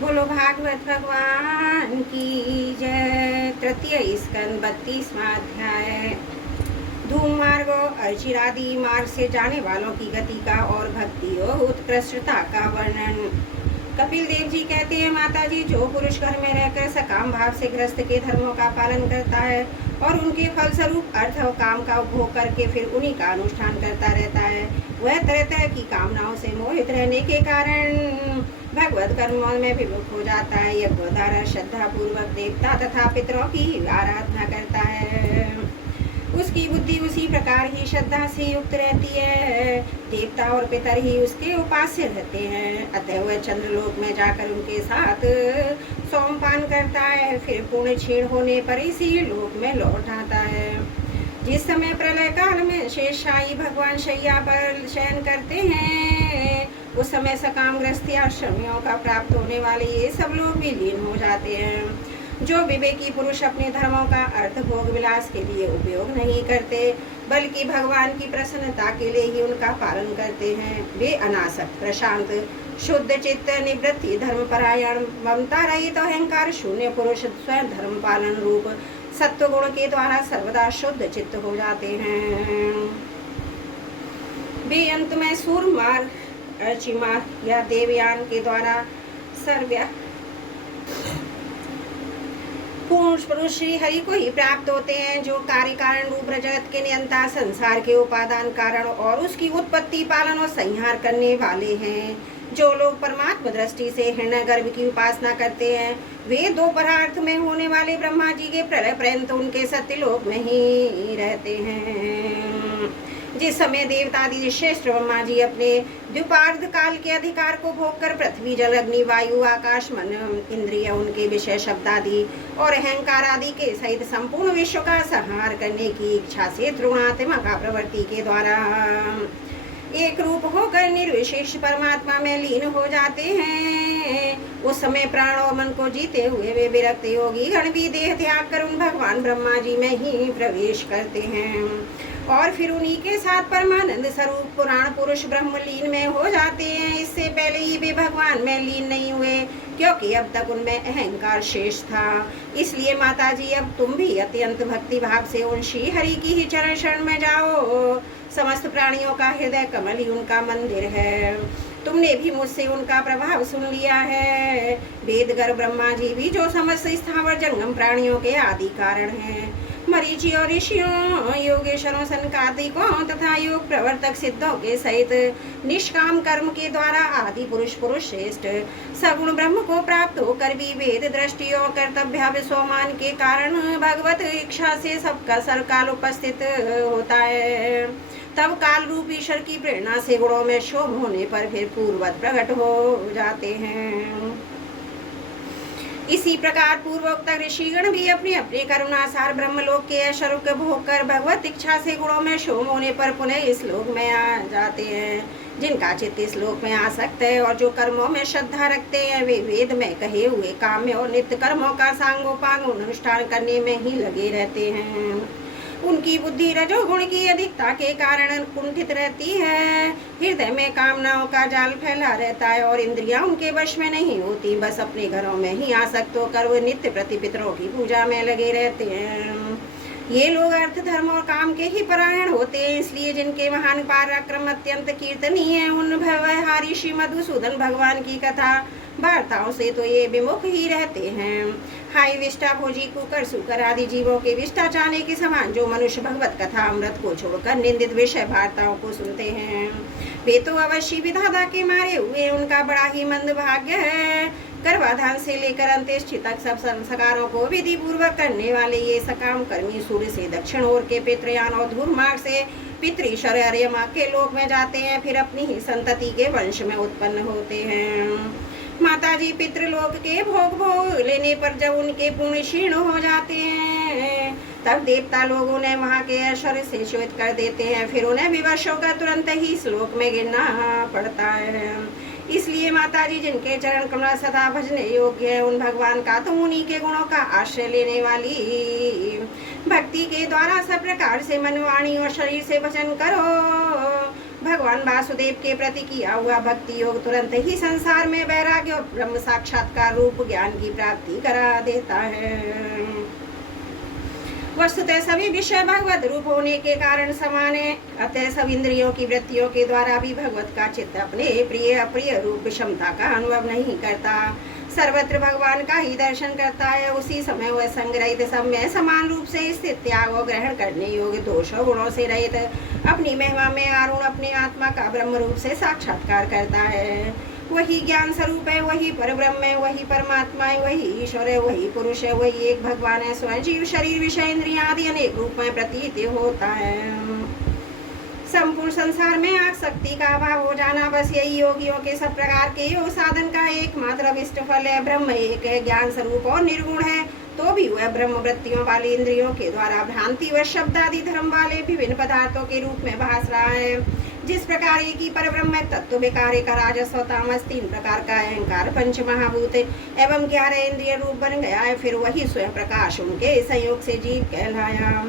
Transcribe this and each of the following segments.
बोलो भागवत भगवान की जय। तृतीय स्कंद 32वां अध्याय। धूम मार्ग और अर्चिरादि मार्ग से जाने वालों की गति का और भक्ति और उत्कृष्टता का वर्णन। कपिल देव जी कहते हैं, माता जी, जो पुरुष घर में रहकर सकाम भाव से गृहस्थ के धर्मों का पालन करता है और उनके फलस्वरूप अर्थ और काम का उपभोग करके फिर उन्हीं का अनुष्ठान करता रहता है, वह तरह तरह की कामनाओं से मोहित रहने के कारण भगवत कर्मों में विमुख हो जाता है। यज्ञ द्वारा श्रद्धा पूर्वक देवता तथा पितरों की आराधना करता है। उसकी बुद्धि उसी प्रकार ही श्रद्धा से युक्त रहती है। देवता और पितर ही उसके उपास्य रहते हैं, अतः वह चंद्रलोक में जाकर उनके साथ सोमपान करता है, फिर पुण्य क्षीण होने पर इसी लोक में लौट आता है। जिस समय प्रलय काल में शेषशाही भगवान शैया पर शयन करते हैं, उस समय सकाम गृहस्थी आश्रमियों का प्राप्त होने वाले ये सब लोग भी लीन हो जाते हैं। जो विवेकी पुरुष अपने धर्मों का अर्थ भोग विलास के लिए उपयोग नहीं करते, बल्कि भगवान की प्रसन्नता के लिए ही उनका पालन करते हैं, वे अनासक्त, प्रशांत, शुद्ध चित्त, निवृत्ति, धर्मपरायण, ममता रहित, अहंकार शून्य पुरुष स्वयं धर्म पालन रूप सत्व गुण के द्वारा सर्वदा शुद्ध चित्त हो जाते हैं। वे अंत में सूरमार, अर्चिमार या देवयान के द्वारा सर्व्य पूर्ण पुरुष श्री हरि को ही प्राप्त होते हैं, जो कार्य कारण रूप जगत के नियंता, संसार के उपादान कारण और उसकी उत्पत्ति, पालन और संहार करने वाले हैं। जो लोग परमात्मा दृष्टि से हिरण्य गर्भ की उपासना करते हैं, वे दो परार्थ में होने वाले ब्रह्मा जी के प्रलय पर्यंत उनके सत्यलोक में ही रहते हैं। जिस समय देवतादि श्रेष्ठ ब्रह्मा जी अपने द्विपार्ध काल के अधिकार को भोग कर पृथ्वी, जल, अग्नि, वायु, आकाश, मन, इंद्रिय, उनके विषय, शब्द आदि और अहंकार आदि के सहित संपूर्ण विश्व का संहार करने की इच्छा से त्रिगुणात्मक प्रवृत्ति के द्वारा एक रूप होकर निर्विशेष परमात्मा में लीन हो जाते हैं, उस समय प्राण और मन को जीते हुए वे विरक्त योगी गण भी देह त्याग कर उन भगवान ब्रह्मा जी में ही प्रवेश करते हैं और फिर उन्हीं के साथ परमानंद स्वरूप पुराण पुरुष ब्रह्म लीन में हो जाते हैं। इससे पहले ही वे भगवान में लीन नहीं हुए, क्योंकि अब तक उनमें अहंकार शेष था। इसलिए माता जी, अब तुम भी अत्यंत भक्ति भाव से उन श्री हरि की ही चरण शरण में जाओ। समस्त प्राणियों का हृदय कमल ही उनका मंदिर है। तुमने भी मुझसे उनका प्रभाव सुन लिया है। वेदगर ब्रह्मा जी भी, जो समस्त स्थावर जंगम प्राणियों के आदि कारण हैं, मरीचि और ऋषियों, योगेश्वरों, सनकादिकों तथा योग प्रवर्तक सिद्धों के सहित निष्काम कर्म के द्वारा आदि पुरुष श्रेष्ठ सगुण ब्रह्म को प्राप्त होकर भी वेद दृष्टि और कर्तव्य सोमान के कारण भगवत इच्छा से सबका सरकाल उपस्थित होता है। तब काल रूप ईश्वर की प्रेरणा से गुणों में शोभ होने पर फिर पूर्ववत प्रकट हो जाते हैं। इसी प्रकार पूर्वोक्त ऋषिगण भी अपने अपने करुणासार ब्रह्मलोक के ऐश्वर्य को भोग कर भगवत इच्छा से गुणों में शोभ होने पर पुनः इस लोक में आ जाते हैं। जिनका चित्त इस लोक में आसक्त है और जो कर्मों में श्रद्धा रखते हैं, वे वेद में कहे हुए काम्य और नित्य कर्मों का सांगोपांग अनुष्ठान करने में ही लगे रहते हैं। उनकी बुद्धि रजोगुण की अधिकता के कारण कुंठित रहती है, हृदय में कामनाओं का जाल फैला रहता है और इंद्रियां उनके वश में नहीं होती। बस अपने घरों में ही आसक्त होकर वे नित्य प्रति पितरों की पूजा में लगे रहते हैं। ये लोग अर्थ, धर्म और काम के ही परायण होते हैं। इसलिए जिनके महान पराक्रम अत्यंत कीर्तनीय है, उन भवहारी श्री मधुसूदन भगवान की कथा वार्ताओं से तो ये विमुख ही रहते हैं। हाय विष्टा भोजी, कुकर, सुकर आदि जीवों के विष्टा चाने के समान जो मनुष्य भगवत कथा अमृत को छोड़कर निंदित विषय वार्ताओं को सुनते हैं, वे तो अवश्य विधाता के मारे हुए, उनका बड़ा ही मंद भाग्य है। गर्भाधान से लेकर अंत्येष्टि तक सब संस्कारों को विधि पूर्वक करने वाले ये सकाम कर्मी सूर्य से दक्षिण ओर के पितृयान और धूर्व मार्ग से पितृश्वर अर्यमा के लोक में जाते हैं, फिर अपनी ही संतति के वंश में उत्पन्न होते हैं। माता जी, पितृलोक के भोग लेने पर जब उनके पुण्य क्षीण हो जाते हैं, तब देवता लोग उन्हें वहाँ के ऐश्वर्य से शोधित कर देते हैं, फिर उन्हें विवश होकर तुरंत ही श्लोक में गिरना पड़ता है। इसलिए माता जी, जिनके चरण कमल सदा भजने योग्य है, उन भगवान का तुम उन्हीं के गुणों का आश्रय लेने वाली भक्ति के द्वारा सब प्रकार से मन, वाणी और शरीर से भजन करो भगवान वासुदेव के प्रति किया हुआ भक्ति योग तुरंत ही संसार में वैराग्य और ब्रह्म साक्षात्कार रूप ज्ञान की प्राप्ति करा देता है। वस्तुतः सभी विषय भगवत रूप होने के कारण समान है, अतः सब इंद्रियों की वृत्तियों के द्वारा भी भगवत का चित्त अपने प्रिय अप्रिय रूप विषमता का अनुभव नहीं करता, सर्वत्र भगवान का ही दर्शन करता है। उसी समय वह संग्रहित सब में समान रूप से स्थित त्याग और ग्रहण करने योग्य दोष और गुणों से रहित अपनी महिमा में आरूढ़ अपने आत्मा का ब्रह्म रूप से साक्षात्कार करता है। वही ज्ञान स्वरूप है, वही परब्रह्म है, वही परमात्मा है, वही ईश्वर है, वही पुरुष है, वही एक भगवान है। स्वयं जीव शरीर विषय इंद्रियां आदि अनेक रूप में प्रतीत होता है। संपूर्ण संसार में आसक्ति का अभाव हो जाना, बस यही योगियों के सब प्रकार के योग साधन का एकमात्र अभिष्ट फल है। ब्रह्म एक है, ज्ञान स्वरूप और निर्गुण है, तो भी वह ब्रह्म वृत्तियों वाली इंद्रियों के द्वारा भ्रांति व शब्द आदि धर्म वाले विभिन्न पदार्थों के रूप में भास रहा है। जिस प्रकार एक ही परब्रह्म तत्व विकार का राजस्व तामस, 3 प्रकार का अहंकार, 5 महाभूत एवं 11 इंद्रिय रूप बन गया है, फिर वही स्वयं प्रकाश उनके संयोग से जीव कहलाया।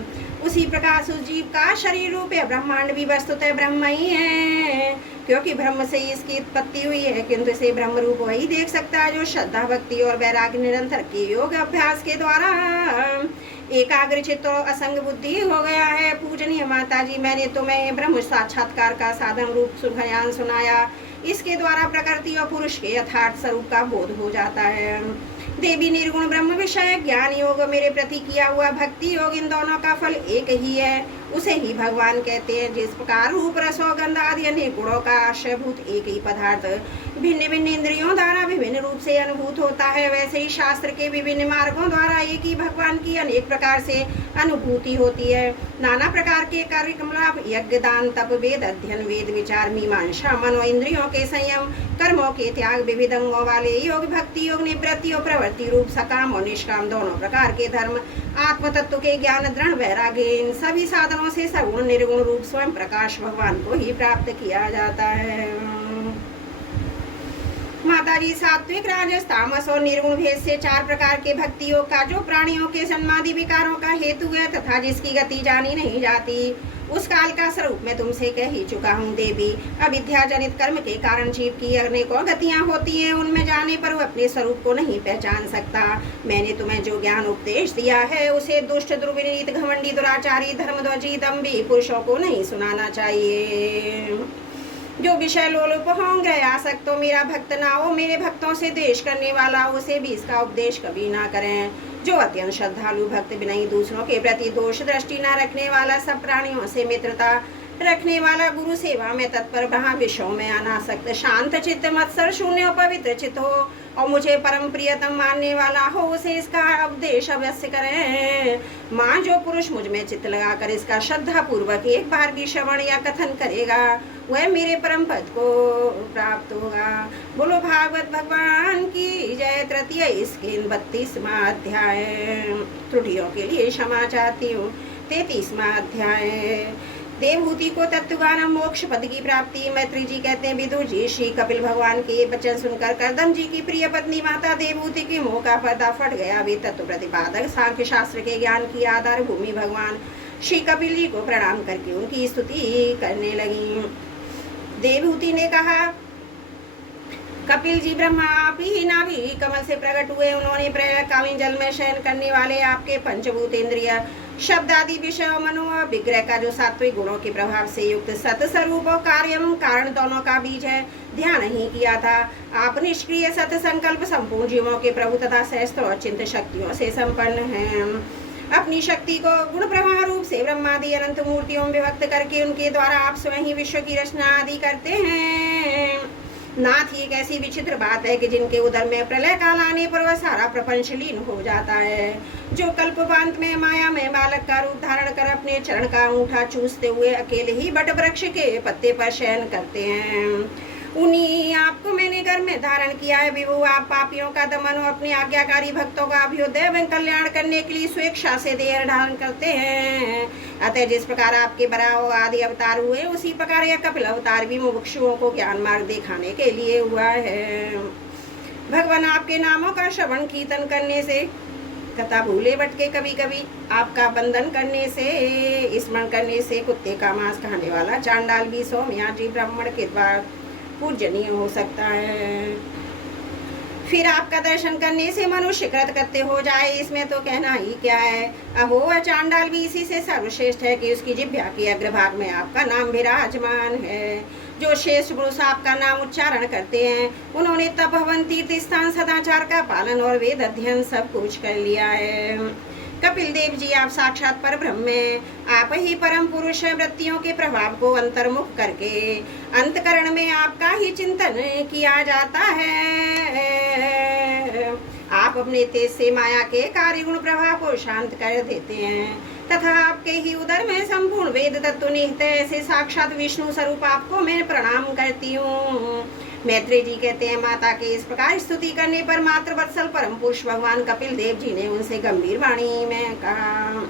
उसी प्रकार उस जीव का शरीर रूप है ब्रह्मांड भी वस्तुतः ब्रह्म ही है, क्योंकि ब्रह्म से ही इसकी उत्पत्ति हुई है, किंतु इसे ब्रह्म रूप वही देख सकता है जो श्रद्धा भक्ति और वैराग्य निरंतर के योग अभ्यास के द्वारा एकाग्र चित्त और असंग बुद्धि हो गया है। पूजनीय माता जी, मैंने तुम्हें ब्रह्म साक्षात्कार का साधन रूप सुखयान सुनाया, इसके द्वारा प्रकृति और पुरुष के यथार्थ स्वरूप का बोध हो जाता है। देवी निर्गुण ब्रह्म विषय ज्ञान योग मेरे प्रति किया हुआ भक्ति योग, इन दोनों का फल एक ही है, उसे ही भगवान कहते हैं। जिस प्रकार रूप रस और गंध आदि अनेक गुणों का आश्रयभूत एक ही पदार्थ भिन्न भिन्न इंद्रियों द्वारा विभिन्न रूप से अनुभूत होता है, वैसे ही शास्त्र के विभिन्न मार्गों द्वारा एक ही भगवान की अनेक प्रकार से अनुभूति होती है। नाना प्रकार के कार्यकलाप यज्ञ दान तप वेद अध्ययन वेद विचार मीमांसा मनो इंद्रियों के संयम कर्मों के त्याग विविध अंगों वाले योग भक्ति योग निवृत्ति और प्रवृत्ति रूप सकाम और निष्काम दोनों प्रकार के धर्म आत्म तत्व के ज्ञान दृढ़ वैराग्य, इन सभी साधनों से सगुण निर्गुण रूप स्वयं प्रकाश भगवान को ही प्राप्त किया जाता है। माताजी, सात्विक राजस तामस और निर्गुण भेद से 4 प्रकार के भक्ति योग का जो प्राणियों के जन्मादि विकारों का हेतु है तथा जिसकी गति जानी नहीं जाती, उस काल का स्वरूप मैं तुमसे कह ही चुका हूँ। देवी, अविद्या जनित कर्म के कारण जीव की अनेकों गतियाँ होती हैं, उनमें जाने पर वह अपने स्वरूप को नहीं पहचान सकता। मैंने तुम्हें जो ज्ञान उपदेश दिया है उसे दुष्ट दुर्विनीत घमंडी दुराचारी धर्मध्वजी दम्भी पुरुषों को नहीं सुनाना चाहिए। जो विषय लोलुप होंगे आसक्त तो मेरा भक्त ना हो, मेरे भक्तों से द्वेष करने वाला उसे भी इसका उपदेश कभी ना करें। जो अत्यंत श्रद्धालु भक्त बिना दूसरों के प्रति दोष दृष्टि न रखने वाला, सब प्राणियों से मित्रता रखने वाला, गुरु सेवा में तत्पर, वहाँ विषयों में अनासक्त, शांत चित्त, मत्सर शून्य और पवित्र चित्त हो और मुझे परम प्रियतम मानने वाला हो, उसे इसका उपदेश अवश्य करें। माँ, जो पुरुष मुझ में चित्त लगाकर इसका श्रद्धा पूर्वक एक बार भी श्रवण या कथन करेगा वह मेरे परम पद को प्राप्त होगा। बोलो भागवत भगवान की जय। तृतीय स्केन 32वां अध्याय। त्रुटियों के लिए क्षमा चाहती हूँ। 33वां अध्याय। देवहूति को तत्वज्ञान मोक्ष पद की प्राप्ति। मैत्री जी कहते हैं, विदुर जी, श्री कपिल भगवान के वचन सुनकर करदम जी की प्रिय पत्नी माता देवहूति के मुंह का पर्दा फट गया। वे तत्व प्रतिपादक सांख्य शास्त्र के ज्ञान की आधार भूमि भगवान श्री कपिल जी को प्रणाम करके उनकी स्तुति करने लगी। देवहूति ने कहा, कपिल जी, ब्रह्मा आप ही नाभि कमल से प्रकट हुए। उन्होंने प्रलय कालीन जल में शयन करने वाले आपके पंचभूत इंद्रिय शब्द आदि विषय मनो और विग्रह का जो सात्विक गुणों के प्रभाव से युक्त सत स्वरूप और कार्यम कारण दोनों का बीज है, ध्यान ही किया था। आप निष्क्रिय सत संकल्प संपूर्ण जीवों के प्रभु तथा श्रेष्ठ और चिंत शक्तियों से संपन्न हैं। अपनी शक्ति को गुण प्रवाह रूप से ब्रह्मादि अनंत मूर्तियों में विभक्त करके उनके द्वारा आप स्वयं ही विश्व की रचना आदि करते हैं। नाथ, ही एक ऐसी विचित्र बात है कि जिनके उदर में प्रलय काल आने पर वह सारा प्रपंच लीन हो जाता है। जो कल्पवांत में माया में बालक का रूप धारण कर अपने चरण का अंगूठा चूसते हुए अकेले ही बट वृक्ष के पत्ते पर शयन करते हैं, उन्हीं आपको मैंने घर में धारण किया है। विभु, आप पापियों का दमन और अपने आज्ञाकारी भक्तों का अभ्युदय एवं कल्याण करने के लिए स्वेच्छा से देह धारण करते हैं। अतः जिस प्रकार आपके बराव आदि अवतार हुए, उसी प्रकार यह कपिल अवतार भी मुमुक्षुओं को ज्ञान मार्ग दिखाने के लिए हुआ है। भगवान, आपके नामों का श्रवण कीर्तन करने से कथा भूले भटके कभी कभी आपका बंधन करने से, स्मरण करने से कुत्ते का मांस खाने वाला चांडाल भी सौम्याजी ब्राह्मण के द्वारा पूजनीय हो सकता है। फिर आपका दर्शन करने से मनुष्य कृतकृत्य हो जाए, इसमें तो कहना ही क्या है। अहो वह चांडाल भी इसी से सर्वश्रेष्ठ है कि उसकी जिह्वा के अग्रभाग में आपका नाम विराजमान है। जो शेष पुरुष आपका नाम उच्चारण करते हैं उन्होंने तपोवन तीर्थ स्थान सदाचार का पालन और वेद अध्ययन सब कुछ कर लिया है। कपिल देव जी आप साक्षात पर ब्रह्म हैं, आप ही परम पुरुष हैं। वृत्तियों के प्रभाव को अंतर्मुख करके अंतकरण में आपका ही चिंतन किया जाता है। आप अपने तेज से माया के कार्य गुण प्रभाव को शांत कर देते हैं तथा आपके ही उदर में संपूर्ण वेद तत्व निहित है। ऐसे साक्षात विष्णु स्वरूप आपको मैं प्रणाम करती हूँ। मैत्रेय जी कहते हैं, माता के इस प्रकार स्तुति करने पर मातृ वत्सल परम पुरुष भगवान कपिल देव जी ने उनसे गंभीर वाणी में कहा।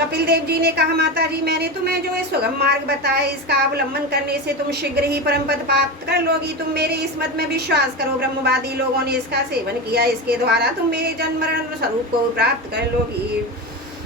कपिल देव जी ने कहा, माता जी मैंने तुम्हें जो सुगम मार्ग बताया इसका अवलंबन करने से तुम शीघ्र ही परम पद प्राप्त कर लोगी। तुम मेरे इस मत में विश्वास करो, ब्रह्मवादी लोगों ने इसका सेवन किया, इसके द्वारा तुम मेरे जन्म मरण स्वरूप को प्राप्त कर लोगी।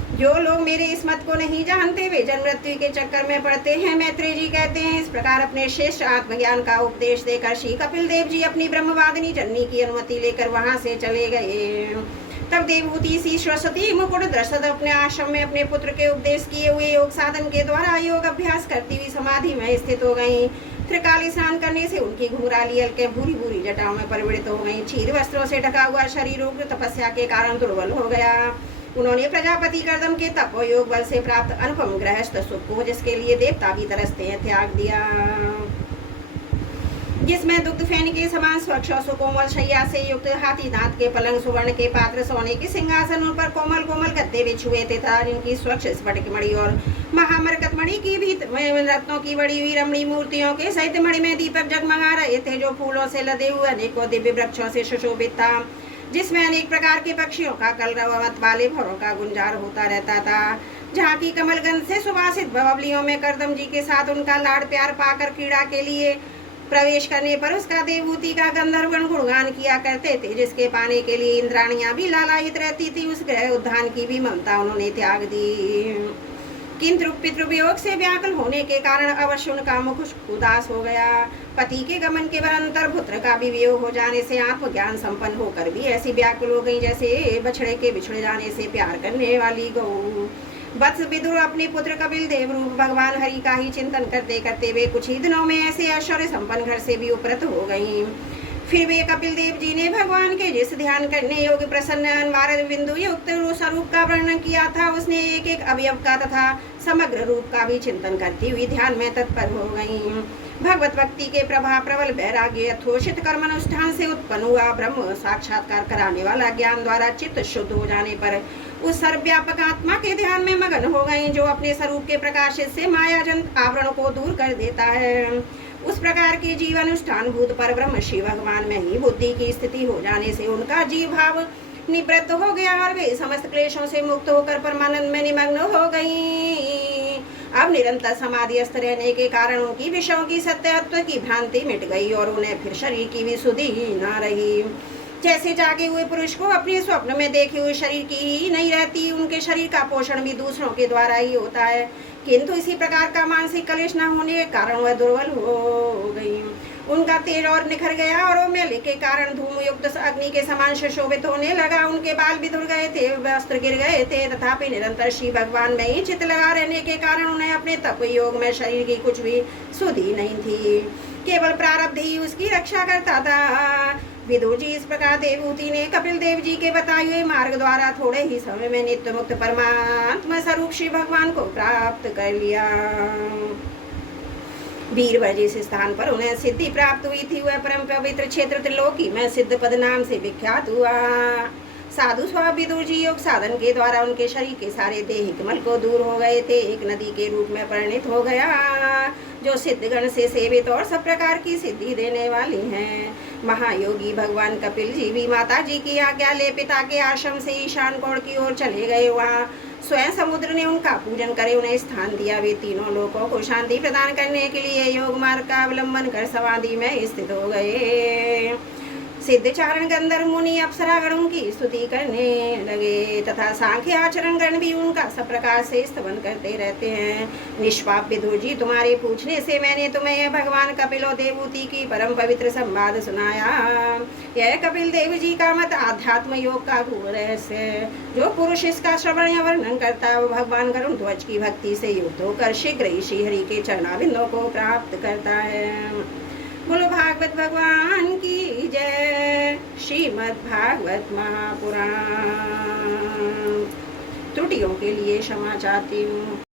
जो लोग मेरे इस मत को नहीं जानते वे जन्म मृत्यु के चक्कर में पड़ते हैं। मैत्रेय जी कहते हैं, इस प्रकार अपने श्रेष्ठ आत्मज्ञान का उपदेश देकर श्री कपिल देव जी अपनी ब्रह्मवादिनी जननी की अनुमति लेकर वहां से चले गए। तब देवहूति सी सरस्वती मुकुट दृष्टद अपने आश्रम में अपने पुत्र के उपदेश किए हुए योग साधन के द्वारा योग अभ्यास करती हुई समाधि में स्थित हो गई। त्रिकाली स्नान करने से उनकी घुंघराली हल्के भूरी भूरी जटाओं में परिवर्तित हो गई। क्षीर वस्त्रों से ढका हुआ शरीर उग्र तपस्या के कारण दुर्बल हो गया। उन्होंने प्रजापति कर्दम के तपो योग बल से प्राप्त अनुपम गृहस्थ सुख को, जिसके लिए देवता भी तरसते हैं, त्याग दिया। जिसमें दुग्ध फैन के समान स्वच्छ और सुकोमल शैया से युक्त हाथी दांत के पलंग, सुवर्ण के पात्र, सोने के सिंहासन, उन पर कोमल कोमल गद्दे बिछुए थे तथा जिनकी स्वच्छ स्फटिक मणि और महामरकत मणि की भी रत्नों की बड़ी हुई रमणी मूर्तियों के सहित मणि में दीपक जगमगा रहे थे, जो फूलों से लदे हुए अनेकों दिव्य वृक्षों से सुशोभित था, जिसमें अनेक प्रकार के पक्षियों का कलरव वाले भौरों का गुंजार होता रहता था। जहाँ की कमलगंध से सुवासित बबलियों में करदम जी के साथ उनका लाड़ प्यार पाकर क्रीड़ा के लिए प्रवेश करने पर उसका देवहूति का गंधर्वगण गुणगान किया करते थे, जिसके पाने के लिए इंद्राणियां भी लालायित रहती थी। उस ग्रह उद्यान की भी ममता उन्होंने त्याग दी, किंतु पितृवियोग से व्याकुल होने के कारण अवश्य उनका मुख उदास हो गया। पति के गमन के अंतर पुत्र का भी वियोग हो जाने से आत्मज्ञान संपन्न होकर भी ऐसी व्याकुल हो गई जैसे बछड़े के बिछड़े जाने से प्यार करने वाली गौ। वत्स विदुर अपने पुत्र कपिल देव रूप भगवान हरि का ही चिंतन करते करते वे कुछ ही दिनों में ऐसे ऐश्वर्य संपन्न घर से भी उपरत हो गईं। फिर वे कपिल देव जी ने भगवान के जिस ध्यान करने योग्य प्रसन्न अनवार बिंदु युक्त स्वरूप का वर्णन किया था, उसने एक एक अवयव का तथा समग्र रूप का भी चिंतन करती हुई ध्यान में तत्पर हो गईं। भगवत भक्ति के प्रभाव, प्रबल वैराग्य, यथोचित कर्मानुष्ठान से उत्पन्न हुआ ब्रह्म साक्षात्कार कराने वाला ज्ञान द्वारा चित्त शुद्ध हो जाने पर उस सर्वव्यापक आत्मा के ध्यान में मगन हो गई, जो अपने स्वरूप के प्रकाशित से मायाजनित आवरण को दूर कर देता है। उस प्रकार के जीवन अनुष्ठान भूत पर ब्रह्म श्री भगवान में ही बुद्धि की स्थिति हो जाने से उनका जीव भाव निवृत्त हो गया और वे समस्त क्लेशों से मुक्त होकर परमानंद में निमग्न हो गई। अब निरंतर समाधिस्थ रहने के कारण उनकी विषयों की सत्यत्व की भ्रांति मिट गई और उन्हें फिर शरीर की भी सुधि न रही। जैसे जागे हुए पुरुष को अपने स्वप्न में देखे हुए शरीर की ही नहीं रहती, उनके शरीर का पोषण भी दूसरों के द्वारा ही होता है, किंतु इसी प्रकार का मानसिक कलेश न होने के कारण वह दुर्बल हो गई। उनका तेज और निखर गया और वो मेले के कारण धूम युक्त अग्नि के समान सुशोभित होने लगा। उनके बाल भी धुल गए थे, वस्त्र गिर गए थे, तथापि निरंतर श्री भगवान में ही चित्त लगा रहने के कारण उन्हें अपने तप योग में शरीर की कुछ भी सुधि नहीं थी, केवल प्रारब्ध ही उसकी रक्षा करता था। विदुर जी, इस प्रकार देवहूति ने कपिल देव जी के बताए हुए मार्ग द्वारा थोड़े ही समय में नित्य मुक्त परमात्मा स्वरूप श्री भगवान को प्राप्त कर लिया। वीरभद्र जिस स्थान पर उन्हें सिद्धि प्राप्त हुई थी वह परम पवित्र क्षेत्र त्रिलोकी में सिद्ध पद नाम से विख्यात हुआ। साधु स्वामी विदुर जी योग साधन के द्वारा उनके शरीर के सारे देहिक मल को दूर हो गए थे, एक नदी के रूप में परिणित हो गया, जो सिद्धगण से सेवित और सब प्रकार की सिद्धि देने वाली हैं। महायोगी भगवान कपिल जी भी माता जी की आज्ञा ले पिता के आश्रम से ईशान कोण की ओर चले गए। वहाँ स्वयं समुद्र ने उनका पूजन करे उन्हें स्थान दिया। वे तीनों लोगों को शांति प्रदान करने के लिए योग मार्ग का अवलंबन कर समाधि में स्थित हो गए। सिद्ध चारण गंधर्व मुनि अप्सरागणों की स्तुति करने लगे तथा सांख्य आचरण गण भी उनका सब प्रकार से स्तवन करते रहते हैं। निष्पाप विदुर जी, तुम्हारे पूछने से मैंने तुम्हें भगवान कपिल और देवहूति की परम पवित्र संवाद सुनाया। यह कपिल देव जी का मत आध्यात्म योग का गूढ़ रहस्य है। जो पुरुष इसका श्रवण या वर्णन करता है वो भगवान गरुण ध्वज की भक्ति से युक्त होकर शीघ्र ही श्री हरि के चरणाबिंदों को प्राप्त करता है। बोलो भागवत भगवान की जय। श्रीमद् भागवत महापुराण। त्रुटियों के लिए क्षमा चाहती हूँ।